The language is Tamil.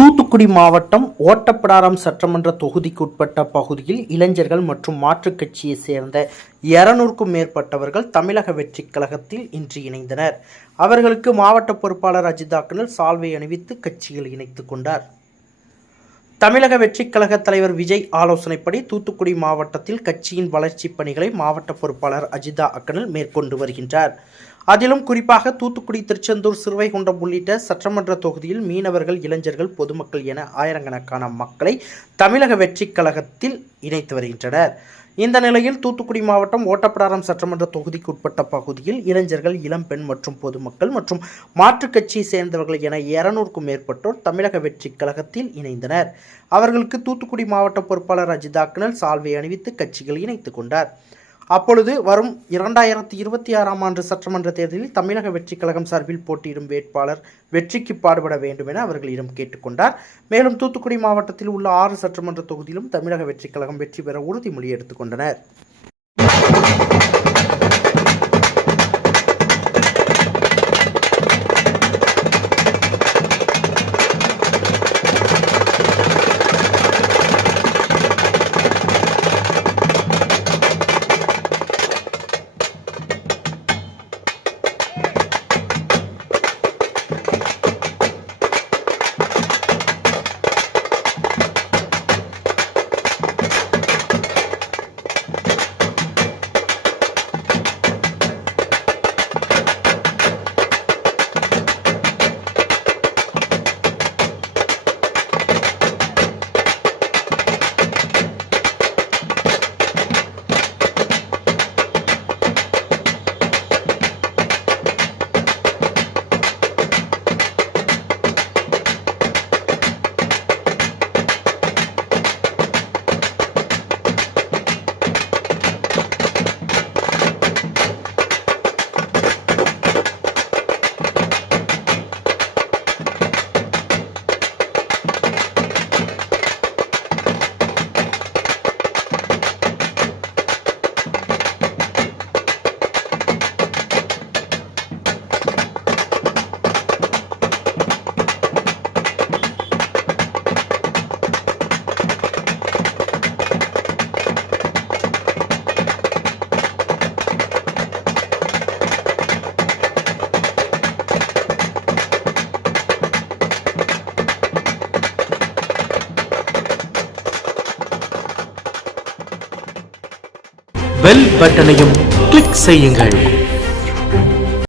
தூத்துக்குடி மாவட்டம் ஓட்டப்பிடாரம் சட்டமன்ற தொகுதிக்குட்பட்ட பகுதியில் இளைஞர்கள் மற்றும் மாற்றுக் கட்சியை சேர்ந்த 200க்கும் மேற்பட்டவர்கள் தமிழக வெற்றிக் கழகத்தில் இன்று இணைந்தனர். அவர்களுக்கு மாவட்ட பொறுப்பாளர் அஜிதாக்கனல் சால்வை அணிவித்து கட்சியில் இணைத்துக் கொண்டார். தமிழக வெற்றிக் கழக தலைவர் விஜய் ஆலோசனைப்படி தூத்துக்குடி மாவட்டத்தில் கட்சியின் வளர்ச்சிப் பணிகளை மாவட்ட பொறுப்பாளர் அஜிதா அக்கனல் மேற்கொண்டு வருகின்றார். அதிலும் குறிப்பாக தூத்துக்குடி, திருச்செந்தூர், சிறுவைகுண்டம் உள்ளிட்ட சட்டமன்ற தொகுதியில் மீனவர்கள், இளைஞர்கள், பொதுமக்கள் என ஆயிரக்கணக்கான மக்களை தமிழக வெற்றிக் கழகத்தில் இணைத்து வருகின்றனர். இந்த நிலையில் தூத்துக்குடி மாவட்டம் ஓட்டப்பிடாரம் சட்டமன்ற தொகுதிக்குட்பட்ட பகுதியில் இளைஞர்கள், இளம்பெண் மற்றும் பொதுமக்கள் மற்றும் மாற்றுக் கட்சியை சேர்ந்தவர்கள் என 200க்கும் மேற்பட்டோர் தமிழக வெற்றிக் கழகத்தில் இணைந்தனர். அவர்களுக்கு தூத்துக்குடி மாவட்ட பொறுப்பாளர் அஜிதாக்கனல் சால்வை அணிவித்து கட்சிகள் இணைத்துக் கொண்டார். அப்பொழுது வரும் 2026ஆம் ஆண்டு சட்டமன்ற தேர்தலில் தமிழக வெற்றிக் கழகம் சார்பில் போட்டியிடும் வேட்பாளர் வெற்றிக்கு பாடுபட வேண்டும் என அவர்களிடம் கேட்டுக்கொண்டார். மேலும் தூத்துக்குடி மாவட்டத்தில் உள்ள 6 சட்டமன்ற தொகுதியிலும் தமிழக வெற்றிக் கழகம் வெற்றி பெற உறுதிமொழி எடுத்துக்கொண்டனர். பெல் பட்டனையும் கிளிக் செய்யுங்கள்.